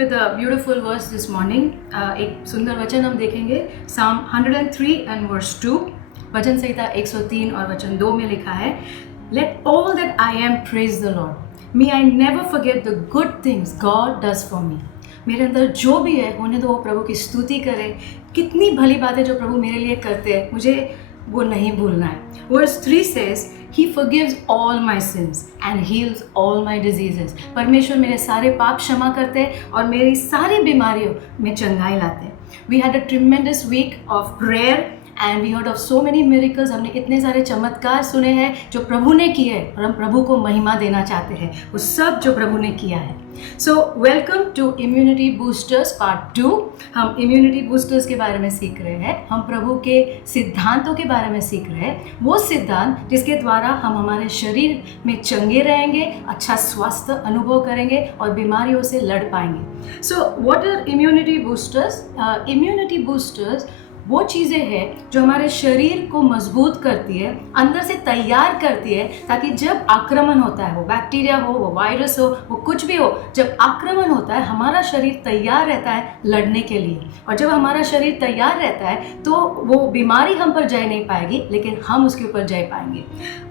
with a beautiful verse this morning. एक सुंदर वचन हम देखेंगे Psalm 103 and verse 2. वचन संहिता 103 और वचन 2 में लिखा है, Let all that I am praise the Lord. May I never forget the good things God does for me. मेरे अंदर जो भी है होने दो, वो प्रभु की स्तुति करे. कितनी भली बातें जो प्रभु मेरे लिए करते हैं, मुझे वो नहीं भूलना है. Verse 3 says, He forgives all my sins and heals all my diseases. परमेश्वर मेरे सारे पाप क्षमा करते हैं और मेरी सारी बीमारियों में चंगाई लाते हैं. We had a tremendous week of prayer and we heard of so many miracles. हमने इतने सारे चमत्कार सुने हैं जो प्रभु ने किए हैं और हम प्रभु को महिमा देना चाहते हैं वो सब जो प्रभु ने किया है. So welcome to Immunity Boosters Part 2. हम इम्यूनिटी बूस्टर्स के बारे में सीख रहे हैं. हम प्रभु के सिद्धांतों के बारे में सीख रहे हैं. वो सिद्धांत जिसके द्वारा हम हमारे शरीर में चंगे रहेंगे, अच्छा स्वास्थ्य अनुभव करेंगे और बीमारियों से लड़ पाएंगे. So what are immunity boosters? Immunity boosters वो चीज़ें हैं जो हमारे शरीर को मजबूत करती है, अंदर से तैयार करती है, ताकि जब आक्रमण होता है, वो बैक्टीरिया हो, वो वायरस हो, वो कुछ भी हो, जब आक्रमण होता है हमारा शरीर तैयार रहता है लड़ने के लिए. और जब हमारा शरीर तैयार रहता है तो वो बीमारी हम पर जय नहीं पाएगी, लेकिन हम उसके ऊपर जय पाएंगे.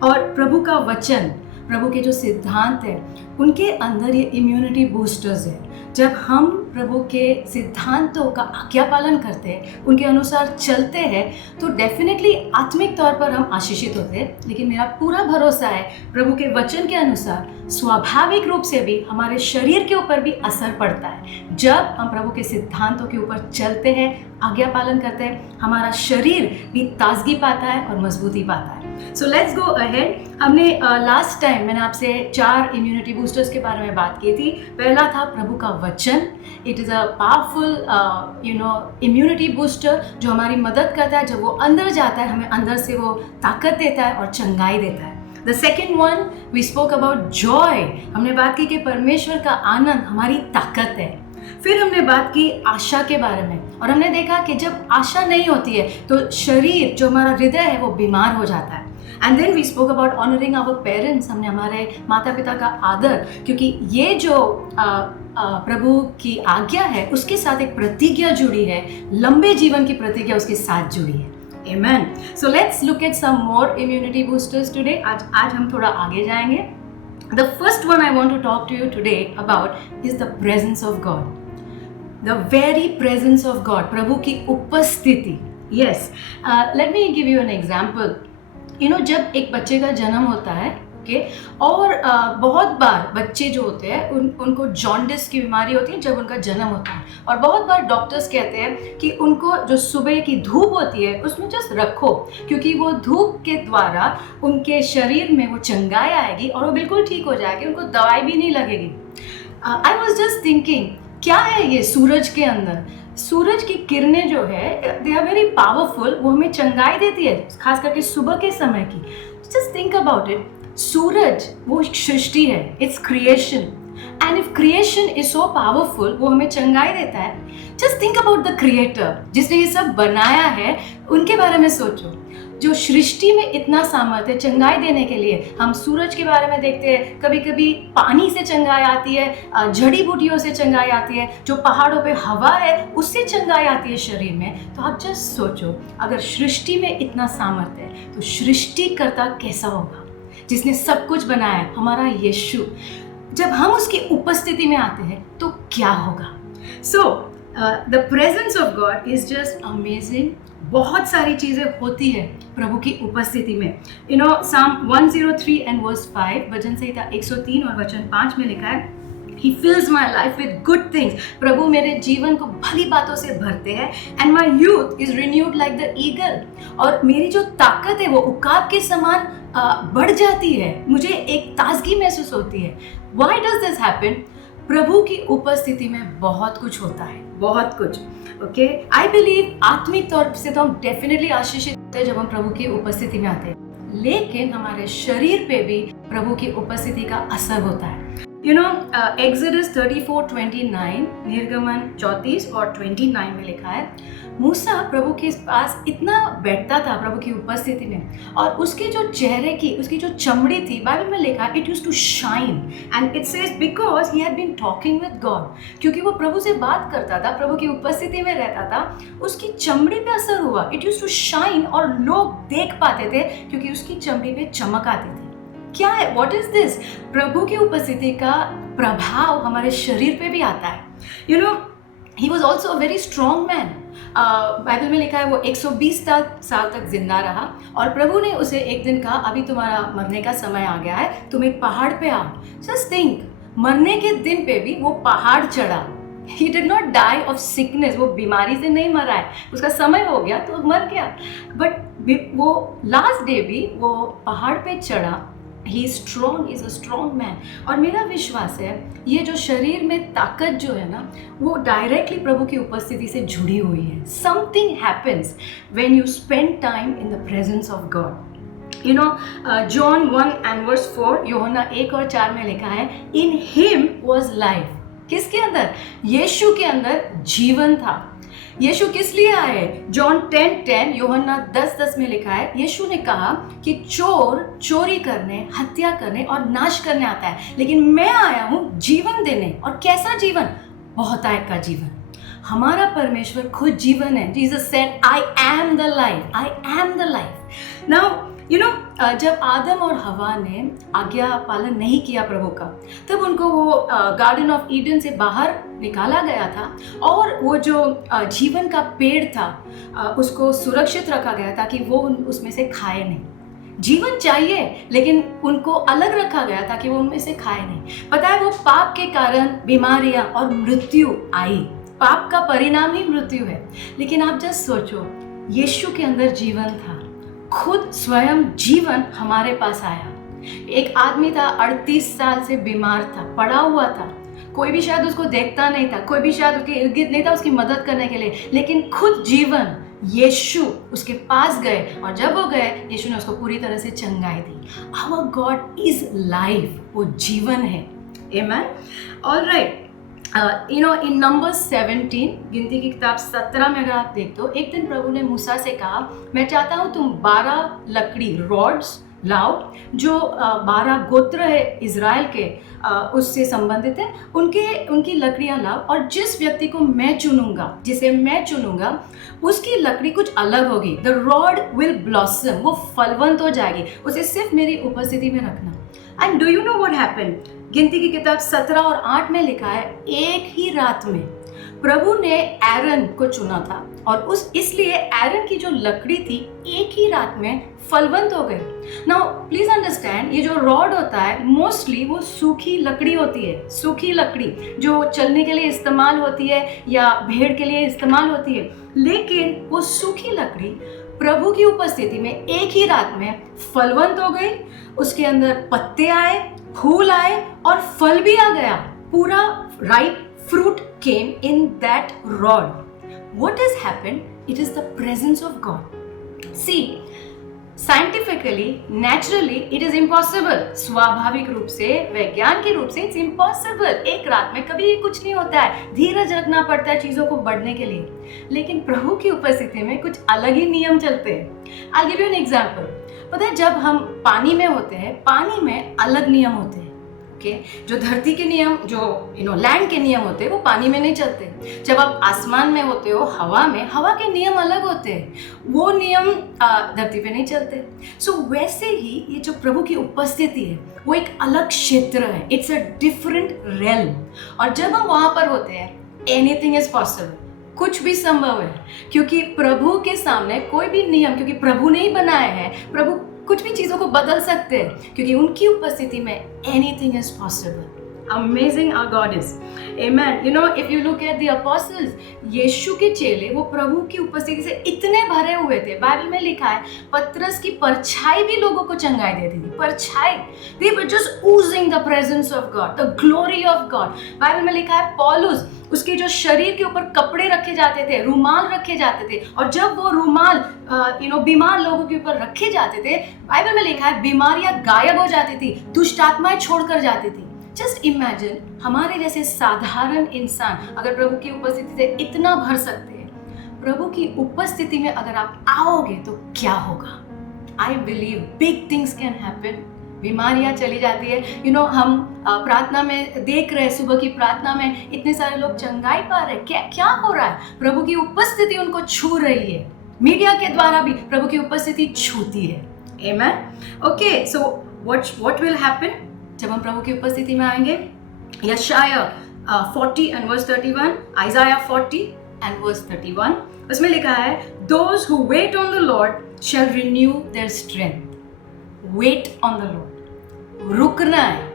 और प्रभु का वचन, प्रभु के जो सिद्धांत हैं, उनके अंदर ये इम्यूनिटी बूस्टर्स है. जब हम प्रभु के सिद्धांतों का आज्ञा पालन करते हैं, उनके अनुसार चलते हैं, तो डेफिनेटली आत्मिक तौर पर हम आशीषित होते हैं. लेकिन मेरा पूरा भरोसा है प्रभु के वचन के अनुसार स्वाभाविक रूप से भी हमारे शरीर के ऊपर भी असर पड़ता है. जब हम प्रभु के सिद्धांतों के ऊपर चलते हैं, आज्ञा पालन करते हैं, हमारा शरीर भी ताजगी पाता है और मजबूती पाता है. So let's go ahead. हमने लास्ट टाइम मैंने आपसे 4 इम्यूनिटी बूस्टर्स के बारे में बात की थी. पहला था प्रभु का वचन. It is a powerful immunity booster जो हमारी मदद करता है. जब वो अंदर जाता है, हमें अंदर से वो ताकत देता है और चंगाई देता है. The second one we spoke about joy. हमने बात की कि परमेश्वर का आनंद हमारी ताकत है. फिर हमने बात की आशा के बारे में और हमने देखा कि जब आशा नहीं होती है तो शरीर, जो हमारा हृदय है, वो बीमार हो जाता है. And then we spoke about honouring our parents. हमने हमारे माता पिता का आदर, क्योंकि ये जो प्रभु की आज्ञा है उसके साथ एक प्रतिज्ञा जुड़ी है, लंबे जीवन की प्रतिज्ञा उसके साथ जुड़ी है. Amen. So let's look at some more immunity boosters today. आज हम थोड़ा आगे जाएंगे. The first one I want to talk to you today about is the presence of God. The very presence of God. प्रभु की उपस्थिति. Yes. Let me give you an example. जब एक बच्चे का जन्म होता है, और बहुत बार बच्चे जो होते हैं उनको जॉन्डिस की बीमारी होती है जब उनका जन्म होता है. और बहुत बार डॉक्टर्स कहते हैं कि उनको जो सुबह की धूप होती है उसमें जस्ट रखो, क्योंकि वो धूप के द्वारा उनके शरीर में वो चंगाई आएगी और वो बिल्कुल ठीक हो जाएगी, उनको दवाई भी नहीं लगेगी. आई वॉज जस्ट थिंकिंग, क्या है ये सूरज के अंदर? सूरज की किरणें जो है दे आर वेरी पावरफुल. वो हमें चंगाई देती है, खास करके सुबह के समय की. Just think about it. सूरज वो एक सृष्टि है, it's creation. And if creation is so powerful, वो हमें चंगाई देता है. Just think about the creator जिसने ये सब बनाया है, उनके बारे में सोचो. जो सृष्टि में इतना सामर्थ्य चंगाई देने के लिए. हम सूरज के बारे में देखते हैं, कभी कभी पानी से चंगाई आती है, जड़ी बूटियों से चंगाई आती है, जो पहाड़ों पे हवा है उससे चंगाई आती है शरीर में. तो आप जस्ट सोचो, अगर सृष्टि में इतना सामर्थ्य है तो सृष्टिकर्ता कैसा होगा, जिसने सब कुछ बनाया है, हमारा यीशु. जब हम उसकी उपस्थिति में आते हैं तो क्या होगा? So the presence of God is just amazing. बहुत सारी चीज़ें होती है प्रभु की उपस्थिति में. Psalm 103 and verse 5, वचन संहिता 103 और वचन 5 में लिखा है, He fills my life with good things. प्रभु मेरे जीवन को भली बातों से भरते हैं. And my youth is renewed like the eagle. और मेरी जो ताकत है वो उकाब के समान बढ़ जाती है. मुझे एक ताजगी महसूस होती है. Why does this happen? प्रभु की उपस्थिति में बहुत कुछ होता है, बहुत कुछ. ओके, आई बिलीव आत्मिक तौर से तो हम डेफिनेटली आशीषित होते हैं जब हम प्रभु की उपस्थिति में आते हैं, लेकिन हमारे शरीर पे भी प्रभु की उपस्थिति का असर होता है. यू नो एक्सोडस 34:29, निर्गमन 34 और 29 में लिखा है, मूसा प्रभु के पास इतना बैठता था प्रभु की उपस्थिति में, और उसके जो चेहरे की उसकी जो चमड़ी थी, बाइबल में लिखा है it used to shine, and it says because he had been talking with God, क्योंकि वो प्रभु से बात करता था, प्रभु की उपस्थिति में रहता था, उसकी चमड़ी पे असर हुआ, इट यूज्ड टू शाइन, और लोग देख पाते थे क्योंकि उसकी चमड़ी पे चमक आती थी। क्या है, व्हाट इज दिस? प्रभु की उपस्थिति का प्रभाव हमारे शरीर पे भी आता है। You know he was also a very strong man. Bible में लिखा है वो 120 साल तक जिंदा रहा, और प्रभु ने उसे एक दिन कहा, अभी तुम्हारा मरने का समय आ गया है, तुम एक पहाड़ पे आओ। जस्ट थिंक, मरने के दिन पे भी वो पहाड़ चढ़ा। He did not die of sickness, वो बीमारी से नहीं मरा है, उसका समय हो गया तो मर गया, बट वो लास्ट डे भी वो पहाड़ पे चढ़ा। He is strong, is a strong man. और मेरा विश्वास है ये जो शरीर में ताकत जो है ना, वो डायरेक्टली प्रभु की उपस्थिति से जुड़ी हुई है। Something happens when you spend time in the presence of God. You know John 1:4, यूहन्ना 1 और 4 में लिखा है, इन हिम वॉज लाइफ। किसके अंदर? यीशु के अंदर जीवन था। यीशु किस लिए आए? जॉन 10:10, यूहन्ना 10:10 में लिखा है, यीशु ने कहा कि चोर चोरी करने, हत्या करने और नाश करने आता है, लेकिन मैं आया हूँ जीवन देने। और कैसा जीवन? बहुतायत का जीवन। हमारा परमेश्वर खुद जीवन है। Jesus said, I am the life, I am the life. Now you no जब आदम और हवा ने आज्ञा पालन नहीं किया प्रभु का, तब उनको वो गार्डन ऑफ ईडन से बाहर निकाला गया था, और वो जो जीवन का पेड़ था उसको सुरक्षित रखा गया ताकि वो उसमें से खाए नहीं। जीवन चाहिए, लेकिन उनको अलग रखा गया ताकि वो उनमें से खाए नहीं। पता है, वो पाप के कारण बीमारियां और मृत्यु आई। पाप का परिणाम ही मृत्यु है। लेकिन आप जस्ट सोचो, यीशु के अंदर जीवन था, खुद स्वयं जीवन हमारे पास आया। एक आदमी था, 38 साल से बीमार था, पड़ा हुआ था, कोई भी शायद उसको देखता नहीं था, कोई भी शायद उसके इर्द गिर्द नहीं था उसकी मदद करने के लिए, लेकिन खुद जीवन यीशु उसके पास गए, और जब वो गए यीशु ने उसको पूरी तरह से चंगाई दी। आवर गॉड इज लाइफ, वो जीवन है। आमेन। Alright, you know in number 17, गिनती की किताब 17 में अगर आप देखते हो, एक दिन प्रभु ने मूसा से कहा, मैं चाहता हूँ तुम 12 लकड़ी रॉड्स लाओ, जो 12 गोत्र है इज़राइल के, उससे संबंधित है, उनकी लकड़ियाँ लाओ, और जिस व्यक्ति को मैं चुनूंगा, जिसे मैं चुनूंगा, उसकी लकड़ी कुछ अलग होगी। द रॉड विल ब्लॉसम, वो फलवंत हो जाएगी, उसे सिर्फ मेरी उपस्थिति में रखना। And do you know what happened? गिनती की किताब 17 और 8 में लिखा है, एक ही रात में प्रभु ने एरन को चुना था, और इसलिए एरन की जो लकड़ी थी एक ही रात में फलवंत हो गई। नाउ प्लीज अंडरस्टैंड, ये जो रॉड होता है मोस्टली वो सूखी लकड़ी होती है, सूखी लकड़ी जो चलने के लिए इस्तेमाल होती है या भेड़ के लिए इस्तेमाल होती है, लेकिन वो सूखी लकड़ी प्रभु की उपस्थिति में एक ही रात में फलवंत हो गई। उसके अंदर पत्ते आए, फूल आए और फल भी आ गया। पूरा right fruit came in that rod. What has happened? It is the presence of God. See, scientifically, naturally, it is impossible. स्वाभाविक रूप से, वैज्ञानिक रूप से it's impossible. एक रात में कभी कुछ नहीं होता है, धीरज रखना पड़ता है चीजों को बढ़ने के लिए। लेकिन प्रभु की उपस्थिति में कुछ अलग ही नियम चलते हैं। I'll give you an example. पता है, जब हम पानी में होते हैं, पानी में अलग नियम होते हैं। जो धरती के नियम, जो लैंड के नियम होते हैं, वो पानी में नहीं चलते। जब आप आसमान में होते हो, हवा में, हवा के नियम अलग होते हैं, वो नियम धरती पे नहीं चलते। सो वैसे ही ये जो प्रभु की उपस्थिति है वो एक अलग क्षेत्र है, इट्स अ डिफरेंट रेल्म। और जब हम वहां पर होते हैं, एनीथिंग इज पॉसिबल, कुछ भी संभव है, क्योंकि प्रभु के सामने कोई भी नियम, क्योंकि प्रभु ने ही बनाए हैं, प्रभु कुछ भी चीजों को बदल सकते हैं, क्योंकि उनकी उपस्थिति में anything is possible. Amazing our God is. Amen. You know, if you look at the apostles, यीशु के चेले वो प्रभु की उपस्थिति से इतने भरे हुए थे। बाइबल में लिखा है, पतरस की परछाई भी लोगों को चंगाई देती थी। परछाई, they were just oozing the presence of God, the glory of God. Bible में लिखा है, पौलुस, उसके जो शरीर के ऊपर कपड़े रखे जाते थे, रुमाल रखे जाते थे, और जब वो रुमाल बीमार लोगों के ऊपर रखे जाते थे, बाइबल में लिखा है बीमारियां गायब हो जाती थी, दुष्ट आत्माएं छोड़कर जाती थी। जस्ट इमेजिन हमारे जैसे साधारण इंसान अगर प्रभु की उपस्थिति से इतना भर सकते हैं, प्रभु की उपस्थिति में अगर आप आओगे तो क्या होगा? I believe big things can happen. बीमारियां चली जाती है। हम प्रार्थना में देख रहे हैं, सुबह की प्रार्थना में इतने सारे लोग चंगाई पा रहे हैं। क्या हो रहा है? प्रभु की उपस्थिति उनको छू रही है। मीडिया के द्वारा भी प्रभु की उपस्थिति छूती है। आमेन। Okay, so what will happen जब हम प्रभु की उपस्थिति में आएंगे? यशाया 40 and verse 31, आइज़ाया 40 and verse 31, उसमें लिखा है, Those who wait on the Lord shall renew their strength. Wait on the Lord. रुकना है।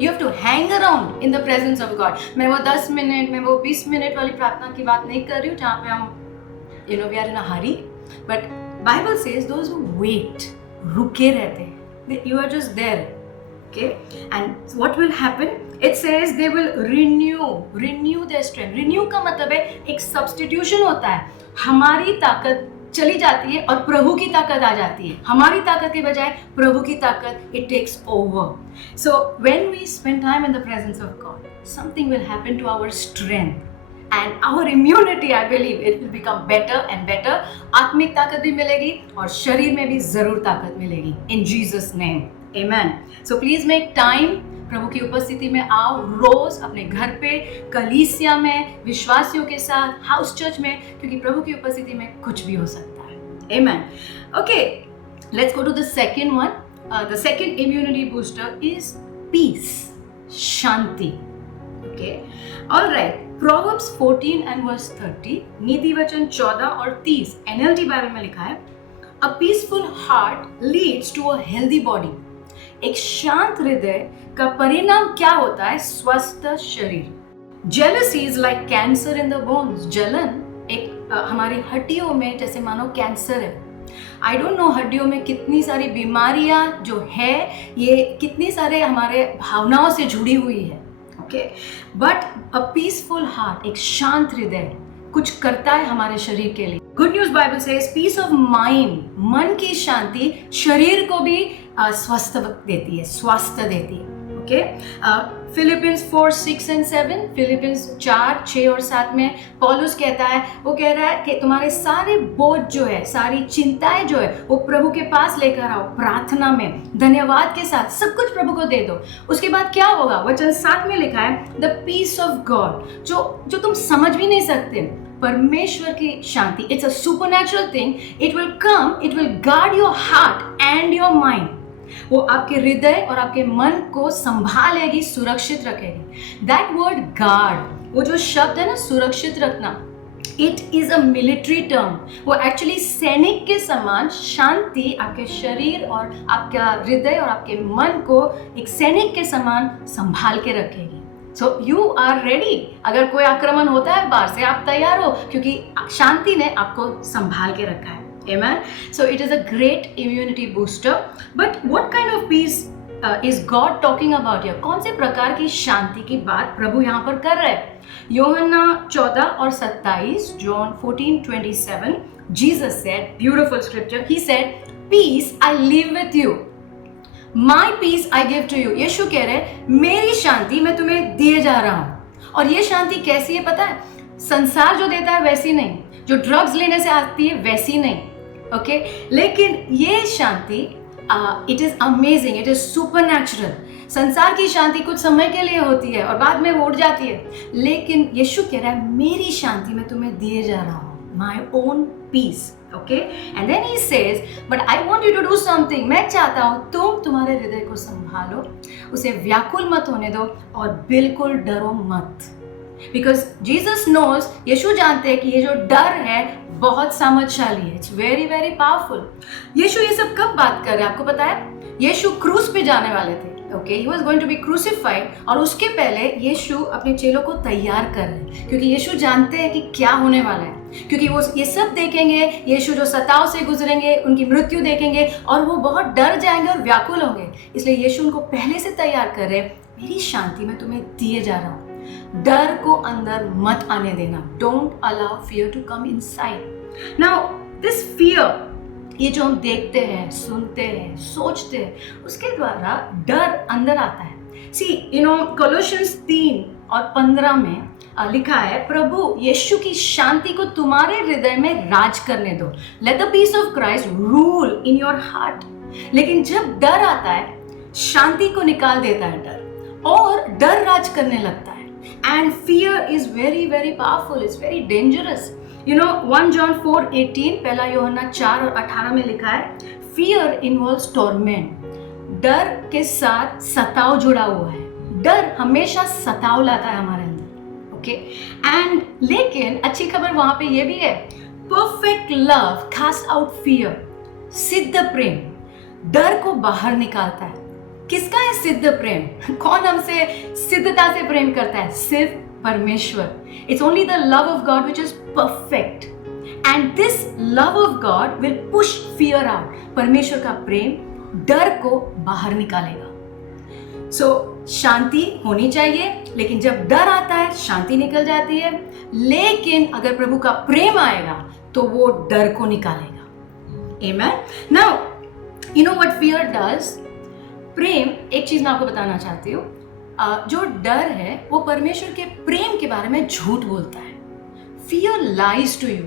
You have to hang around in the presence of God. मैं वो 10 मिनट में वो 20 मिनट वाली प्रार्थना की बात नहीं कर रही हूँ जहाँ पे हम we are in a hurry. But Bible says those who wait, रुके रहते हैं. You are just there. Okay? And what will happen? It says they will renew their strength. Renew का मतलब है एक substitution होता है. हमारी ताकत चली जाती है और प्रभु की ताकत आ जाती है। हमारी ताकत के बजाय प्रभु की ताकत it takes over. So when we spend time in the presence of God, something will happen to our strength and our immunity. I believe it will become better and better. आत्मिक ताकत भी मिलेगी और शरीर में भी जरूर ताकत मिलेगी। In Jesus name, Amen. So please make time. प्रभु की उपस्थिति में आओ रोज, अपने घर पे, कलीसिया में, विश्वासियों के साथ, हाउस चर्च में, क्योंकि प्रभु की उपस्थिति में कुछ भी हो सकता है। Amen. Okay, let's go to the second one. The second immunity booster is peace, Shanti. Okay, all right. Proverbs 14 and verse 30, नीति वचन 14 और 30 NLT बाइबल में लिखा है, A peaceful heart leads to a healthy body. एक शांत हृदय का परिणाम क्या होता है? स्वस्थ शरीर। Jealousy is like cancer in the bones. जलन एक हमारी हड्डियों में जैसे मानो कैंसर है। I don't know हड्डियों में कितनी सारी बीमारियां जो है, ये कितनी सारे हमारे भावनाओं से जुड़ी हुई है। Okay, but a peaceful heart, एक शांत हृदय कुछ करता है हमारे शरीर के लिए। Good news Bible says peace of mind, मन की शांति शरीर को भी स्वस्थ देती है, स्वास्थ्य देती है। ओके, फिलिपियंस 4, 6 and 7, फिलिपियंस 4, 6 और 7 में पौलुस कहता है, वो कह रहा है कि तुम्हारे सारे बोझ जो है, सारी चिंताएं जो है, वो प्रभु के पास लेकर आओ, प्रार्थना में धन्यवाद के साथ सब कुछ प्रभु को दे दो। उसके बाद क्या होगा? वचन 7 में लिखा है, द पीस ऑफ गॉड, जो तुम समझ भी नहीं सकते, परमेश्वर की शांति, it's a supernatural thing, it will come, it will guard your heart and your mind. वो आपके हृदय और आपके मन को संभालेगी, सुरक्षित रखेगी। दैट वर्ड गार्ड, वो जो शब्द है ना, सुरक्षित रखना, it is a military term. वो एक्चुअली सैनिक के समान शांति आपके शरीर और आपका हृदय और आपके मन को एक सैनिक के समान संभाल के रखेगी। So you are ready. अगर कोई आक्रमण होता है बाहर से, आप तैयार हो, क्योंकि शांति ने आपको संभाल के रखा है। Amen. So it is a great immunity booster. But what kind of peace is God talking about here? कौन से प्रकार की शांति की बात प्रभु यहाँ पर कर रहे हैं? यूहन्ना 14 और 27, John 14:27, Jesus said, beautiful scripture, he said, peace I leave with you. My peace I give to you. यीशु कह रहे हैं, मेरी शांति मैं तुम्हें दिए जा रहा हूँ। और ये शांति कैसी है पता है? संसार जो देता है वैसी नहीं, जो ड्रग्स लेने से आती है वैसी नहीं। ओके, लेकिन ये शांति it is amazing, it is supernatural. संसार की शांति कुछ समय के लिए होती है और बाद में वो उड़ जाती है, लेकिन यीशु कह रहा है, मेरी शांति मैं तुम्हें दिए जा रहा हूँ, my own peace. Okay, and then he says, but I want you to do something. मैं चाहता हूँ तुम तुम्हारे हृदय को संभालो, उसे व्याकुल मत होने दो और बिल्कुल डरो मत। बिकॉज जीसस नोज, यीशु जानते हैं कि ये जो डर है बहुत सामर्थशाली है, इट्स वेरी वेरी पावरफुल। यीशु ये सब कब बात कर रहे हैं आपको पता है? यीशु क्रूस पे जाने वाले थे। Okay, he was going to be crucified, और उसके पहले यीशु अपने चेलों को तैयार कर रहे हैं, क्योंकि यीशु जानते हैं कि क्या होने वाला है, क्योंकि वो ये सब देखेंगे, यीशु जो सताव से गुजरेंगे, उनकी मृत्यु देखेंगे और वो बहुत डर जाएंगे और व्याकुल होंगे। इसलिए यीशु उनको पहले से तैयार कर रहे हैं, मेरी शांति मैं तुम्हें दिए जा रहा हूँ, डर को अंदर मत आने देना। Don't allow fear to come inside. Now this fear, ये जो हम देखते हैं, सुनते हैं, सोचते हैं, उसके द्वारा डर अंदर आता है। सी कोलोशियंस 3 और 15 में लिखा है, प्रभु यीशु की शांति को तुम्हारे हृदय में राज करने दो। Let the peace of Christ rule in your heart. लेकिन जब डर आता है, शांति को निकाल देता है डर, और डर राज करने लगता है। And fear is very very powerful, is very dangerous. 1 John 4:18, पहला यूहन्ना 4 और 18 में लिखा है, फियर इन्वॉल्व्स टॉर्मेंट। डर के साथ सताव जुड़ा हुआ है। डर हमेशा सताव लाता है हमारे अंदर, ओके। एंड लेकिन अच्छी खबर वहां पे ये भी है, perfect love cast out fear. सिद्ध प्रेम डर को बाहर निकालता है। किसका है सिद्ध प्रेम? कौन हमसे सिद्धता से प्रेम करता है? सिर्फ परमेश्वर। It's only the love of God which is perfect, and this love of God will push fear out. परमेश्वर का प्रेम डर को बाहर निकालेगा। शांति होनी चाहिए, लेकिन जब डर आता है शांति निकल जाती है। लेकिन अगर प्रभु का प्रेम आएगा तो वो डर को निकालेगा। आमेन। Now you know what fear does? प्रेम, एक चीज मैं आपको बताना चाहती हूँ, जो डर है वो परमेश्वर के प्रेम के बारे में झूठ बोलता है। Fear lies to you.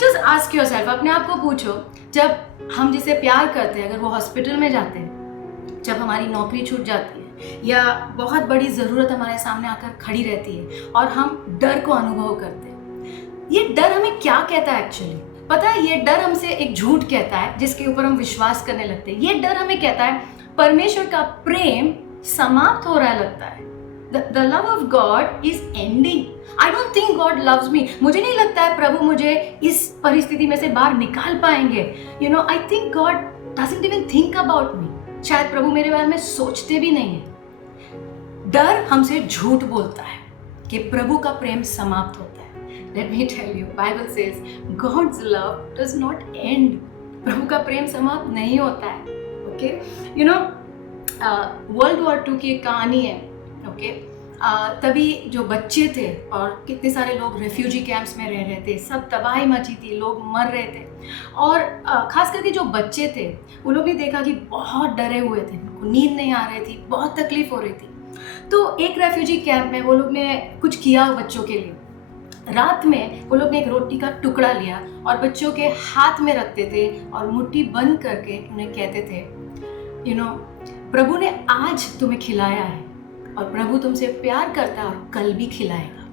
Just ask yourself, अपने आप को पूछो, जब हम जिसे प्यार करते हैं, अगर वो हॉस्पिटल में जाते हैं, जब हमारी नौकरी छूट जाती है, या बहुत बड़ी ज़रूरत हमारे सामने आकर खड़ी रहती है और हम डर को अनुभव करते हैं, ये डर हमें क्या कहता है एक्चुअली? पता है, ये डर हमसे एक झूठ कहता है जिसके ऊपर हम विश्वास करने लगते हैं। ये डर हमें कहता है परमेश्वर का प्रेम समाप्त हो रहा लगता है। The love of God is ending. I don't think God loves me. मुझे नहीं लगता है प्रभु मुझे इस परिस्थिति में से बाहर निकाल पाएंगे। I think God doesn't even think about me. शायद प्रभु मेरे बारे में सोचते भी नहीं है। डर हमसे झूठ बोलता है कि प्रभु का प्रेम समाप्त होता है। Let me tell you, Bible says God's love does not end. प्रभु का प्रेम समाप्त नहीं होता है। Okay? World War II की एक कहानी है। ओके, तभी जो बच्चे थे और कितने सारे लोग रेफ्यूजी कैंप्स में रह रहे थे, सब तबाही मची थी, लोग मर रहे थे, और खास करके जो बच्चे थे उन लोग ने देखा कि बहुत डरे हुए थे, उनको नींद नहीं आ रही थी, बहुत तकलीफ हो रही थी। तो एक रेफ्यूजी कैंप में वो लोग ने कुछ किया बच्चों के लिए। रात में वो लोग ने एक रोटी का टुकड़ा लिया और बच्चों के हाथ में रखते थे और मुट्ठी बंद करके उन्हें कहते थे, प्रभु ने आज तुम्हें खिलाया है और प्रभु तुमसे प्यार करता है और कल भी खिलाएगा।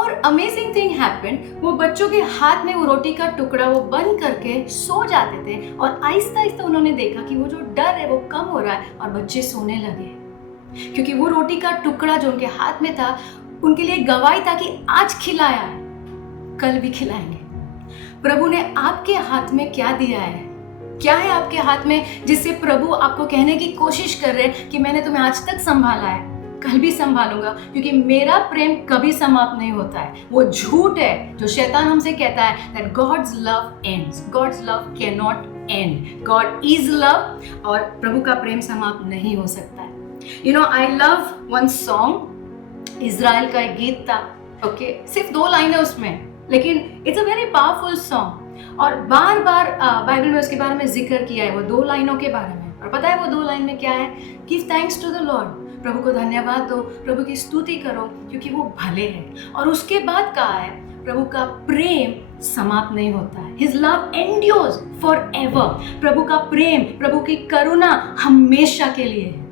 और अमेजिंग थिंग हैपेंड, वो बच्चों के हाथ में वो रोटी का टुकड़ा वो बंद करके सो जाते थे, और आहिस्ता आहिस्ता उन्होंने देखा कि वो जो डर है वो कम हो रहा है और बच्चे सोने लगे, क्योंकि वो रोटी का टुकड़ा जो उनके हाथ में था उनके लिए गवाही था कि आज खिलाया है, कल भी खिलाएंगे। प्रभु ने आपके हाथ में क्या दिया है? क्या है आपके हाथ में जिससे प्रभु आपको कहने की कोशिश कर रहे हैं कि मैंने तुम्हें आज तक संभाला है, कल भी संभालूंगा, क्योंकि मेरा प्रेम कभी समाप्त नहीं होता है। वो झूठ है जो शैतान हमसे कहता है that God's love ends. God's love cannot end. God is love, और प्रभु का प्रेम समाप्त नहीं हो सकता है। I love one song, Israel का एक गीत था, ओके, सिर्फ 2 लाइन है उसमें, लेकिन it's a very powerful song, और बार बार बाइबल में उसके बारे में जिक्र किया है, वो 2 लाइनों के बारे में। और पता है वो 2 लाइन में क्या है? Give thanks to the Lord, प्रभु को धन्यवाद दो, प्रभु की स्तुति करो क्योंकि वो भले हैं। और उसके बाद कहा है प्रभु का प्रेम समाप्त नहीं होता है, हिज लव एंड्योर्स फॉरएवर। प्रभु का प्रेम, प्रभु की करुणा हमेशा के लिए है।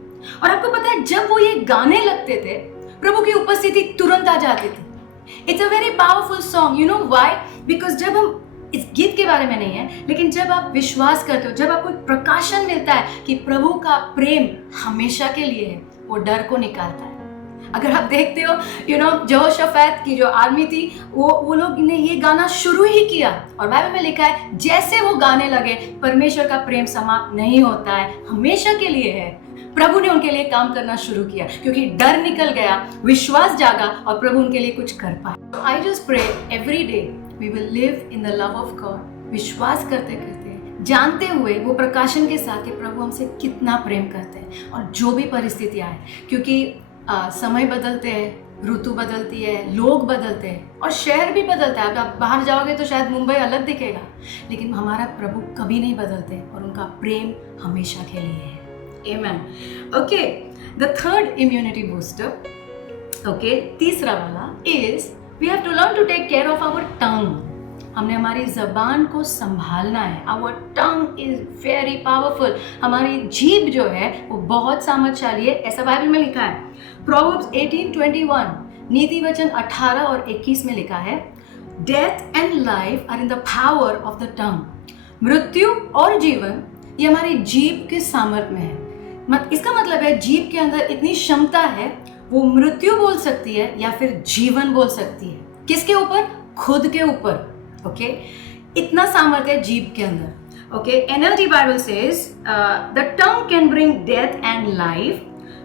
और आपको पता है जब वो ये गाने लगते थे, प्रभु की उपस्थिति तुरंत आ जाती थी। It's a very powerful song. You know why? Because जब हम, इस गीत के बारे में नहीं है, लेकिन जब आप विश्वास करते हो, जब आपको एक प्रकाशन मिलता है कि प्रभु का प्रेम हमेशा के लिए है, वो डर को निकालता है। अगर आप देखते हो, यहोशाफात की जो आर्मी थी, वो लोग ने ये गाना शुरू ही किया, और बाइबल में लिखा है जैसे वो गाने लगे, परमेश्वर का प्रेम समाप्त नहीं होता है, हमेशा के लिए है। प्रभु ने उनके लिए काम करना शुरू किया, क्योंकि डर निकल गया, विश्वास जागा, और प्रभु उनके लिए कुछ कर पाए। I just pray every day we will live in the love of God. विश्वास करते करते, जानते हुए वो प्रकाशन के साथ कि प्रभु हमसे कितना प्रेम करते हैं, और जो भी परिस्थितियाँ आए, क्योंकि समय बदलते हैं, ऋतु बदलती है, लोग बदलते हैं, और शहर भी बदलता है। अब आप बाहर जाओगे तो शायद मुंबई अलग दिखेगा, लेकिन हमारा प्रभु कभी नहीं बदलते, और उनका प्रेम हमेशा के लिए है। Amen. Okay, the third immunity booster, okay, तीसरा वाला is we have to learn to take care of our tongue. हमने हमारी ज़बान को संभालना है. Our tongue is very powerful. हमारी जीभ जो है वो बहुत सामर्थशाली है, ऐसा बाइबल में लिखा है. Proverbs 18:21, नीति वचन 18 और 21 में लिखा है, Death and life are in the power of the tongue. मृत्यु और जीवन ये हमारी जीभ के सामर्थ्य में है. इसका मतलब है जीभ के अंदर इतनी क्षमता है, वो मृत्यु बोल सकती है या फिर जीवन बोल सकती है. किसके ऊपर? खुद के ऊपर. ओके, इतना सामर्थ्य है जीभ के अंदर. Okay, NLT Bible says the tongue can bring death and life.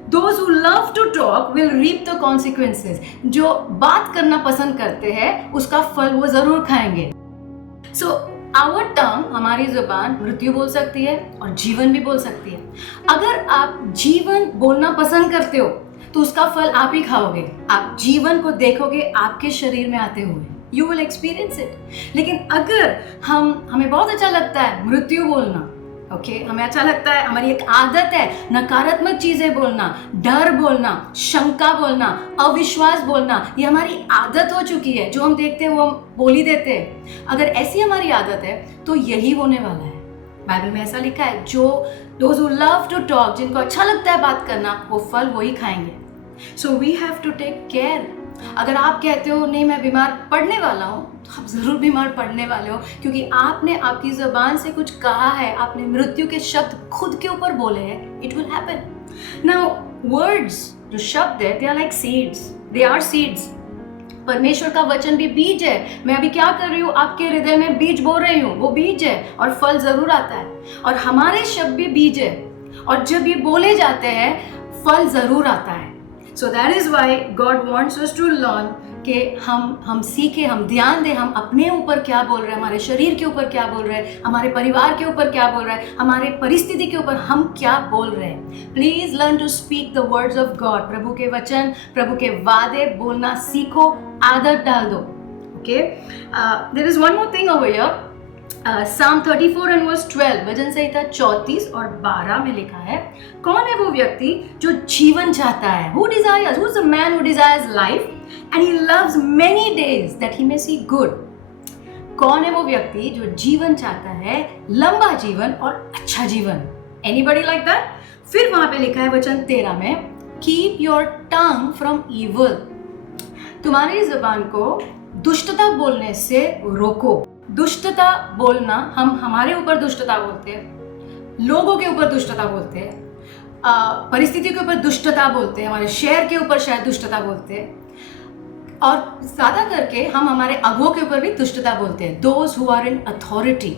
Those who love to talk will reap the consequences. जो बात करना पसंद करते हैं उसका फल वो जरूर खाएंगे. So our tongue, हमारी जुबान मृत्यु बोल सकती है और जीवन भी बोल सकती है. अगर आप जीवन बोलना पसंद करते हो तो उसका फल आप ही खाओगे. आप जीवन को देखोगे आपके शरीर में आते हुए. You will experience it. लेकिन अगर हमें बहुत अच्छा लगता है मृत्यु बोलना, ओके, हमें अच्छा लगता है, हमारी एक आदत है नकारात्मक चीजें बोलना, डर बोलना, शंका बोलना, अविश्वास बोलना, ये हमारी आदत हो चुकी है. जो हम देखते हैं वो हम बोल ही देते हैं. अगर ऐसी हमारी आदत है तो यही होने वाला है. बाइबल में ऐसा लिखा है, those who love to talk, जिनको अच्छा लगता है बात करना, वो फल वही खाएंगे. So we have to take care. अगर आप कहते हो नहीं मैं बीमार पड़ने वाला हूँ, तो आप ज़रूर बीमार पड़ने वाले हो, क्योंकि आपने आपकी ज़बान से कुछ कहा है, आपने मृत्यु के शब्द खुद के ऊपर बोले हैं. It will happen. Now words, जो शब्द है, they are like seeds. They are seeds. परमेश्वर का वचन भी बीज है. मैं अभी क्या कर रही हूँ, आपके हृदय में बीज बो रही हूँ, वो बीज है और फल ज़रूर आता है. और हमारे शब्द भी बीज है और जब ये बोले जाते हैं फल ज़रूर आता है. So that is why God wants us to learn कि हम सीखें, हम ध्यान दें, हम अपने ऊपर क्या बोल रहे हैं, हमारे शरीर के ऊपर क्या बोल रहे हैं, हमारे परिवार के ऊपर क्या बोल रहे हैं, हमारे परिस्थिति के ऊपर हम क्या बोल रहे हैं. Please learn to speak the words of God. प्रभु के वचन, प्रभु के वादे बोलना सीखो, आदत डाल दो. Okay, there is one more thing over here. Psalm 34 and verse 12, भजन संहिता 34 और 12 में लिखा है, कौन है वो व्यक्ति जो जीवन चाहता है? Who is the man who desires life and he loves many days that he may see good. कौन है वो व्यक्ति जो जीवन चाहता है, लंबा जीवन और अच्छा जीवन? Anybody like that? फिर वहां पे लिखा है वचन 13 में, Keep your tongue from evil. तुम्हारी जुबान को दुष्टता बोलने से रोको. दुष्टता बोलना, हम हमारे ऊपर दुष्टता बोलते हैं, लोगों के ऊपर दुष्टता बोलते हैं, परिस्थितियों के ऊपर दुष्टता बोलते हैं, हमारे शहर के ऊपर शायद दुष्टता बोलते हैं, और ज़्यादा करके हम हमारे अगुओं के ऊपर भी दुष्टता बोलते हैं. Those who are in authority.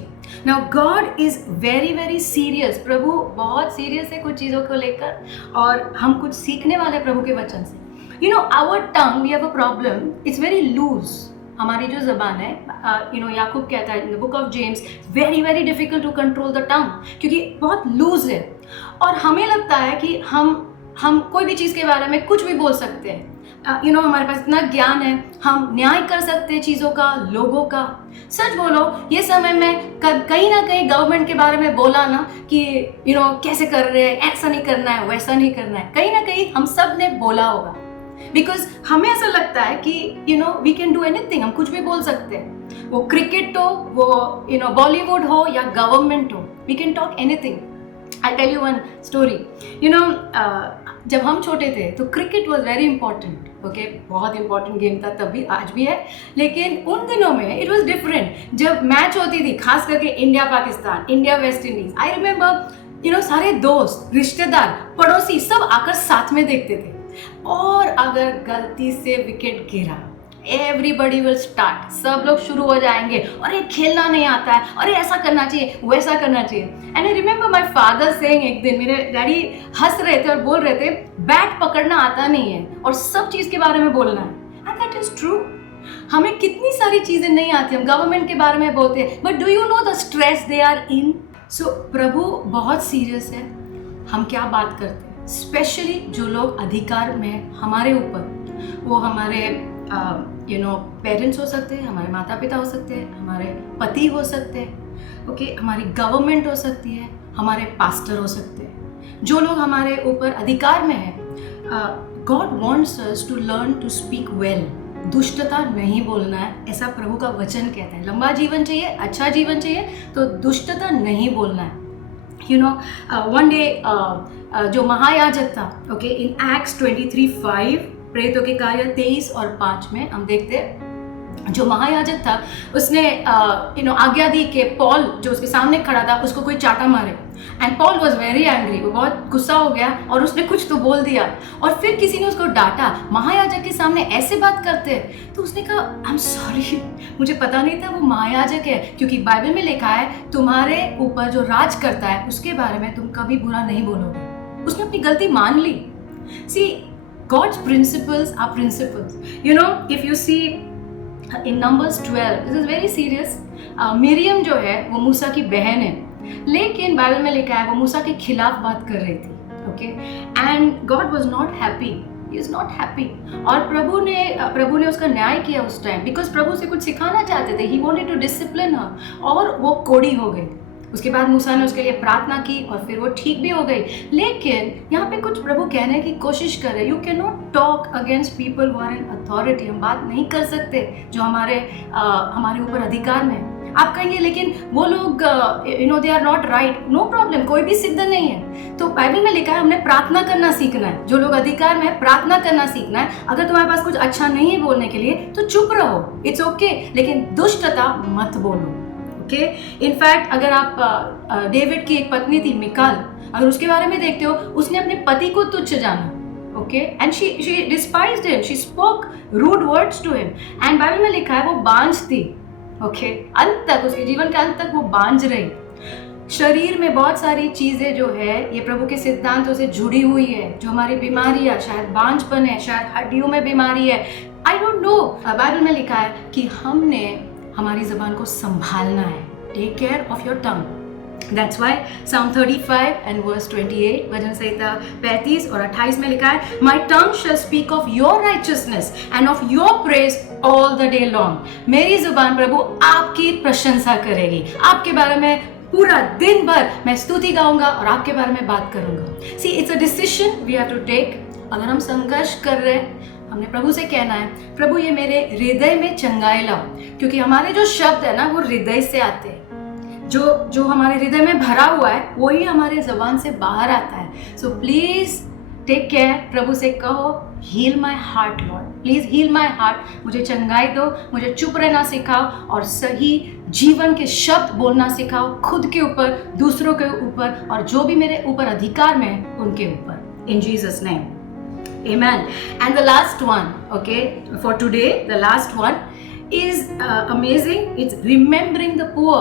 Now God is very very serious. प्रभु बहुत सीरियस है कुछ चीज़ों को लेकर और हम कुछ सीखने वाले हैं प्रभु के वचन से. You know, our tongue, we have a problem. It's very loose. हमारी जो ज़बान है, याकूब कहता है in the book of James, very very difficult to control the tongue, क्योंकि बहुत लूज है और हमें लगता है कि हम कोई भी चीज़ के बारे में कुछ भी बोल सकते हैं. हमारे पास इतना ज्ञान है, हम न्याय कर सकते हैं चीज़ों का, लोगों का. सच बोलो, ये समय में कहीं ना कहीं गवर्नमेंट के बारे में बोला ना कि कैसे कर रहे हैं, ऐसा नहीं करना है, वैसा नहीं करना है, कहीं ना कहीं हम सब ने बोला होगा. बिकॉज हमें ऐसा लगता है कि वी कैन डू एनीथिंग, हम कुछ भी बोल सकते हैं. वो क्रिकेट हो, वो बॉलीवुड हो या गवर्नमेंट हो, we can talk anything. I tell you one story. जब हम छोटे थे तो cricket was very important. Okay, बहुत इंपॉर्टेंट गेम था तभी, आज भी है, लेकिन उन दिनों में इट वॉज डिफरेंट. जब मैच होती थी, खास करके India Pakistan, India West Indies, I remember सारे दोस्त, रिश्तेदार, पड़ोसी सब आकर साथ में देखते थे. और अगर गलती से विकेट गिरा, एवरीबडी विल स्टार्ट, सब लोग शुरू हो जाएंगे, अरे खेलना नहीं आता है, अरे ऐसा करना चाहिए, वैसा करना चाहिए. And I remember my father saying, एक दिन मेरे डैडी हंस रहे थे और बोल रहे थे, बैट पकड़ना आता नहीं है और सब चीज़ के बारे में बोलना है. And that is true. हमें कितनी सारी चीज़ें नहीं आती, हम गवर्नमेंट के बारे में बोलते हैं, but do you know the stress they are in. So प्रभु बहुत सीरियस है हम क्या बात करते हैं, स्पेशली जो लोग अधिकार में हमारे ऊपर, वो हमारे पेरेंट्स हो सकते हैं, हमारे माता पिता हो सकते हैं, हमारे पति हो सकते हैं, ओके, हमारी गवर्नमेंट हो सकती है, हमारे पास्टर हो सकते हैं. जो लोग हमारे ऊपर अधिकार में हैं, God wants us to learn to speak well. दुष्टता नहीं बोलना है, ऐसा प्रभु का वचन कहता है। लंबा जीवन चाहिए, अच्छा जीवन चाहिए, तो दुष्टता नहीं बोलना है। वन डे जो महायाजक था, ओके, इन एक्ट्स 23:5, प्रेरितों के कार्य 23 और 5 में हम देखते हैं, जो महायाजक था उसने आज्ञा दी कि पॉल जो उसके सामने खड़ा था उसको कोई चाटा मारे। And Paul was very angry, वो बहुत गुस्सा हो गया और उसने कुछ तो बोल दिया, और फिर किसी ने उसको डांटा, महायाजक के सामने ऐसे बात करते। तो उसने कहा आई एम सॉरी, मुझे पता नहीं था वो महायाजक है, क्योंकि बाइबल में लिखा है तुम्हारे ऊपर जो राज करता है उसके बारे में तुम कभी बुरा नहीं बोलोगे। उसने अपनी गलती मान ली। See, God's principles are principles. If you see in numbers 12, this is very serious. Miriam जो है वो मूसा की बहन है, लेकिन बाइबल में लिखा है वो मूसा के खिलाफ बात कर रही थी, okay, and God was not happy, he is not happy. और प्रभु ने उसका न्याय किया उस टाइम, बिकॉज प्रभु से कुछ सिखाना चाहते थे, ही वांटेड टू डिसिप्लिन हर, और वो कोड़ी हो गई। उसके बाद मूसा ने उसके लिए प्रार्थना की और फिर वो ठीक भी हो गई। लेकिन यहाँ पे कुछ प्रभु कहने की कोशिश कर रहे, you can not talk against people who are in authority. हम बात नहीं कर सकते जो हमारे ऊपर अधिकार में। आप कहेंगे लेकिन वो लोग they are not right. No problem, कोई भी सिद्ध नहीं है। तो बाइबल में लिखा है हमने प्रार्थना करना सीखना है। जो लोग अधिकार में है, प्रार्थना करना सीखना है। अगर तुम्हारे पास कुछ अच्छा नहीं है बोलने के लिए तो चुप रहो, इट्स ओके, लेकिन दुष्टता मत बोलो, ओके। इनफैक्ट अगर आप डेविड की एक पत्नी थी मिकाल, अगर उसके बारे में देखते हो, उसने अपने पति को तुच्छ जाना, okay, and she despised him, she spoke rude words to him, and Bible में लिखा है वो बांझ थी, ओके, अंत तक, उसके जीवन के अंत तक वो बांझ रही। शरीर में बहुत सारी चीजें जो है ये प्रभु के सिद्धांतों से जुड़ी हुई है, जो हमारी बीमारियां, शायद बांझपन है, शायद हड्डियों में बीमारी है, आई डोंट नो। बाइबल में लिखा है कि हमने हमारी जबान को संभालना है। Take care of your tongue. That's why Psalm 35 and verse 28, भजन संहिता 35 और 28 में लिखा है, My tongue shall speak of your righteousness and of your praise all the day long. मेरी जुबान प्रभु आपकी प्रशंसा करेगी, आपके बारे में पूरा दिन भर मैं स्तुति गाऊंगा और आपके बारे में बात करूंगा। See, it's a decision we have to take. अगर हम संघर्ष कर रहे हैं, हमने प्रभु से कहना है, प्रभु ये मेरे हृदय में चंगाई लाओ, क्योंकि हमारे जो शब्द है ना वो हृदय से आते हैं। जो हमारे हृदय में भरा हुआ है वही हमारे जबान से बाहर आता है। सो प्लीज टेक केयर, प्रभु से कहो, heal my heart Lord, please heal my heart, मुझे चंगाई दो, मुझे चुप रहना सिखाओ और सही जीवन के शब्द बोलना सिखाओ, खुद के ऊपर, दूसरों के ऊपर, और जो भी मेरे ऊपर अधिकार में है उनके ऊपर, इन Jesus name, amen. And the last one, okay, for today, the last one is amazing. It's remembering the poor.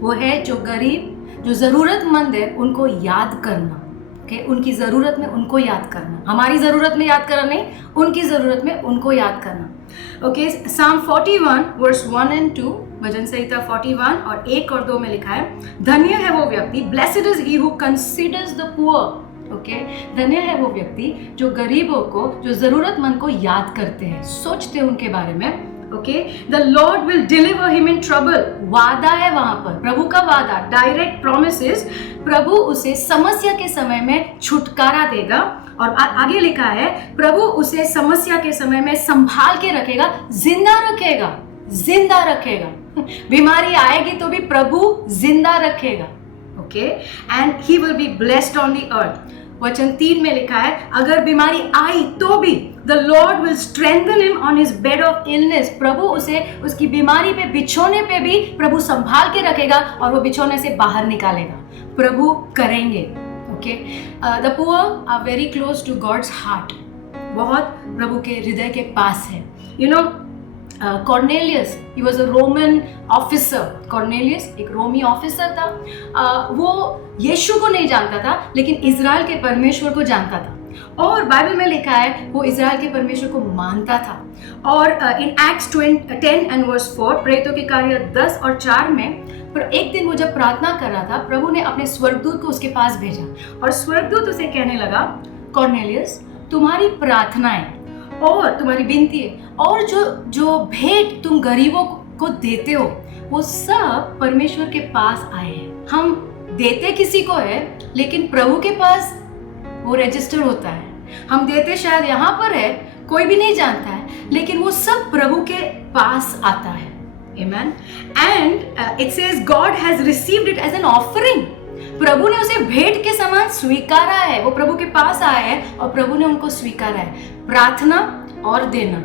वो है जो गरीब, जो ज़रूरतमंद है, उनको याद करना, ओके, उनकी ज़रूरत में उनको याद करना, हमारी ज़रूरत में याद करना नहीं, उनकी ज़रूरत में उनको याद करना, ओके। Psalm 41 verse 1 and 2, भजन संहिता 41 और 1 और 2 में लिखा है, धन्य है वो व्यक्ति, blessed is he who considers the poor, okay, धन्य है वो व्यक्ति जो गरीबों को, जो ज़रूरतमंद को याद करते हैं, सोचते हैं उनके बारे में, okay. The Lord will deliver him in trouble, वादा है वहां पर, प्रभु का वादा, डायरेक्ट प्रोमिसेस, प्रभु उसे समस्या के समय में छुटकारा देगा। और आगे लिखा है, प्रभु उसे समस्या के समय में संभाल के रखेगा, जिंदा रखेगा, जिंदा रखेगा। बीमारी आएगी तो भी प्रभु जिंदा रखेगा, okay, and he will be blessed on the earth. वचन 3 में लिखा है, अगर बीमारी आई तो भी the Lord will strengthen him on his bed of illness, प्रभु उसे उसकी बीमारी पे, बिछोने पे भी प्रभु संभाल के रखेगा और वो बिछोने से बाहर निकालेगा, प्रभु करेंगे, okay. The poor are very close to God's heart, बहुत प्रभु के हृदय के पास है। Cornelius, he was a Roman officer, Cornelius एक रोमी ऑफिसर था, वो यीशु को नहीं जानता था लेकिन इजराइल के परमेश्वर को जानता था, और बाइबल में लिखा है वो इजराइल के परमेश्वर को मानता था। और इन एक्ट्स 10 and verse 4, प्रेरितों के कार्य 10 और 4 में, एक दिन वो जब प्रार्थना कर रहा था, प्रभु ने अपने स्वर्गदूत को उसके पास भेजा और स्वर्गदूत उसे कहने लगा, कॉर्नेलियस, तुम्हारी प्रार्थनाएं और तुम्हारी विनती और जो भेंट तुम गरीबों को देते हो वो सब परमेश्वर के पास आए हैं। हम देते किसी को है, लेकिन प्रभु के पास वो रजिस्टर होता है। हम देते शायद यहाँ पर है, कोई भी नहीं जानता है, लेकिन वो सब प्रभु के पास आता है। Amen. And it says God has received it as an offering. प्रभु ने उसे भेंट के समान स्वीकारा है। वो प्रभु के पास आया है और प्रभु ने उनको स्वीकारा है। प्रार्थना और देना,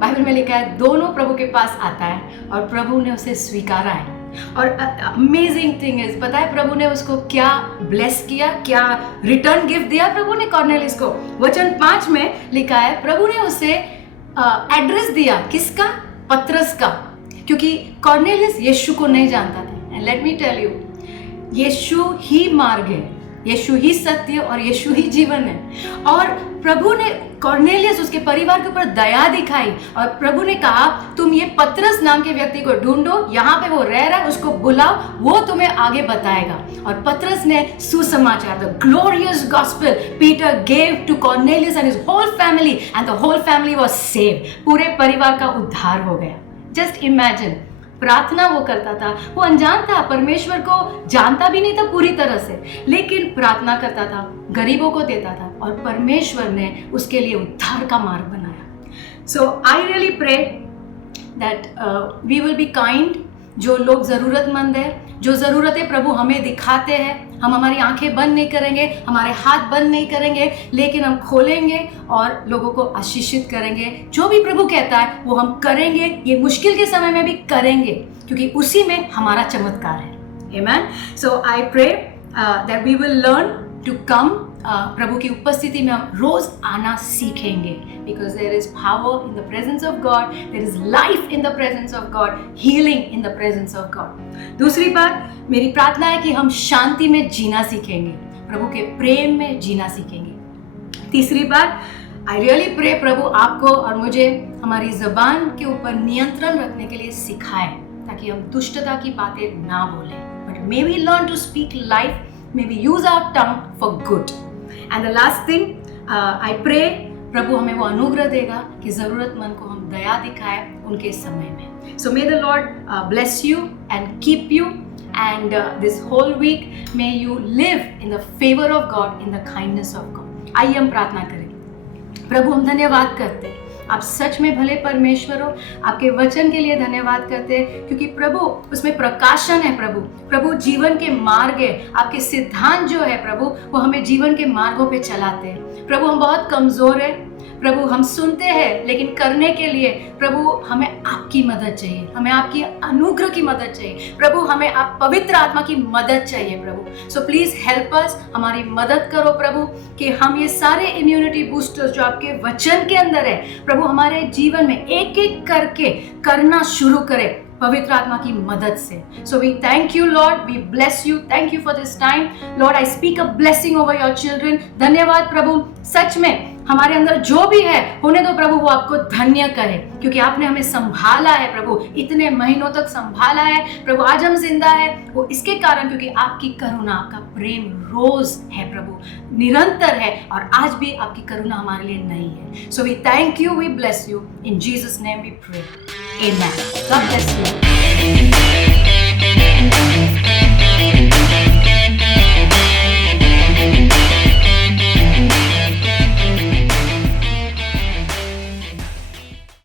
बाइबल में लिखा है, दोनों प्रभु के पास आता है और प्रभु ने उसे स्वीकारा है। और अमेजिंग थिंग इज, पता है प्रभु ने उसको क्या ब्लेस किया, क्या रिटर्न गिफ्ट दिया प्रभु ने कॉर्नेलियस को। वचन 5 में लिखा है, प्रभु ने उसे एड्रेस दिया, किसका? पतरस का, क्योंकि कॉर्नेलियस यीशु को नहीं जानता था। And let me tell you, यीशु ही मार्ग है, यीशु ही सत्य और यीशु ही जीवन है। और प्रभु ने कॉर्नेलियस, उसके परिवार के ऊपर दया दिखाई और प्रभु ने कहा, तुम ये पतरस नाम के व्यक्ति को ढूंढो, यहाँ पे वो रह रहा है, उसको बुलाओ, वो तुम्हें आगे बताएगा। और पतरस ने सुसमाचार, the glorious gospel Peter gave to Cornelius and his whole family, and the whole family was saved. पूरे परिवार का उद्धार हो गया। जस्ट इमेजिन, प्रार्थना वो करता था, वो अनजान था, परमेश्वर को जानता भी नहीं था पूरी तरह से, लेकिन प्रार्थना करता था, गरीबों को देता था और परमेश्वर ने उसके लिए उद्धार का मार्ग बनाया। So I really pray that we will be kind. जो लोग ज़रूरतमंद है, जो ज़रूरतें प्रभु हमें दिखाते हैं, हम हमारी आंखें बंद नहीं करेंगे, हमारे हाथ बंद नहीं करेंगे, लेकिन हम खोलेंगे और लोगों को आशीषित करेंगे। जो भी प्रभु कहता है वो हम करेंगे, ये मुश्किल के समय में भी करेंगे, क्योंकि उसी में हमारा चमत्कार है। Amen. So I pray that we will learn to come. प्रभु की उपस्थिति में हम रोज आना सीखेंगे, because there is power in the presence of God, there is life in the presence of God, healing in the presence of God. दूसरी बात, मेरी प्रार्थना है कि हम शांति में जीना सीखेंगे, प्रभु के प्रेम में जीना सीखेंगे। तीसरी बात, I really pray प्रभु आपको और मुझे हमारी ज़बान के ऊपर नियंत्रण रखने के लिए सिखाए, ताकि हम दुष्टता की बातें ना बोलें, but may we learn to speak life, may we use our tongue for good. And the last thing, I pray प्रभु हमें वो अनुग्रह देगा कि ज़रूरतमंद को हम दया दिखाएं उनके समय में। So may the Lord bless you and keep you, and this whole week may you live in the favor of God, in the kindness of God. आइए हम प्रार्थना करें। प्रभु हम धन्यवाद करते हैं, आप सच में भले परमेश्वर हो, आपके वचन के लिए धन्यवाद करते हैं, क्योंकि प्रभु उसमें प्रकाशन है। प्रभु जीवन के मार्ग है, आपके सिद्धांत जो है प्रभु वो हमें जीवन के मार्गों पे चलाते हैं। प्रभु हम बहुत कमजोर हैं प्रभु, हम सुनते हैं, लेकिन करने के लिए प्रभु हमें आपकी मदद चाहिए, हमें आपकी अनुग्रह की मदद चाहिए प्रभु, हमें आप पवित्र आत्मा की मदद चाहिए प्रभु। सो प्लीज हेल्प अस, हमारी मदद करो प्रभु, कि हम ये सारे इम्यूनिटी बूस्टर्स जो आपके वचन के अंदर है प्रभु, हमारे जीवन में एक एक करके करना शुरू करें पवित्र आत्मा की मदद से। So we thank you Lord, we bless you, thank you for this time Lord. I speak a blessing over your children. धन्यवाद प्रभु, सच में हमारे अंदर जो भी है होने दो प्रभु, वो आपको धन्य करे, क्योंकि आपने हमें संभाला है प्रभु, इतने महीनों तक संभाला है प्रभु। आज हम जिंदा है वो इसके कारण क्योंकि आपकी करुणा, आपका प्रेम रोज है प्रभु, निरंतर है, और आज भी आपकी करुणा हमारे लिए नहीं है। So we thank you, we bless you, in Jesus name we pray, amen. God bless you.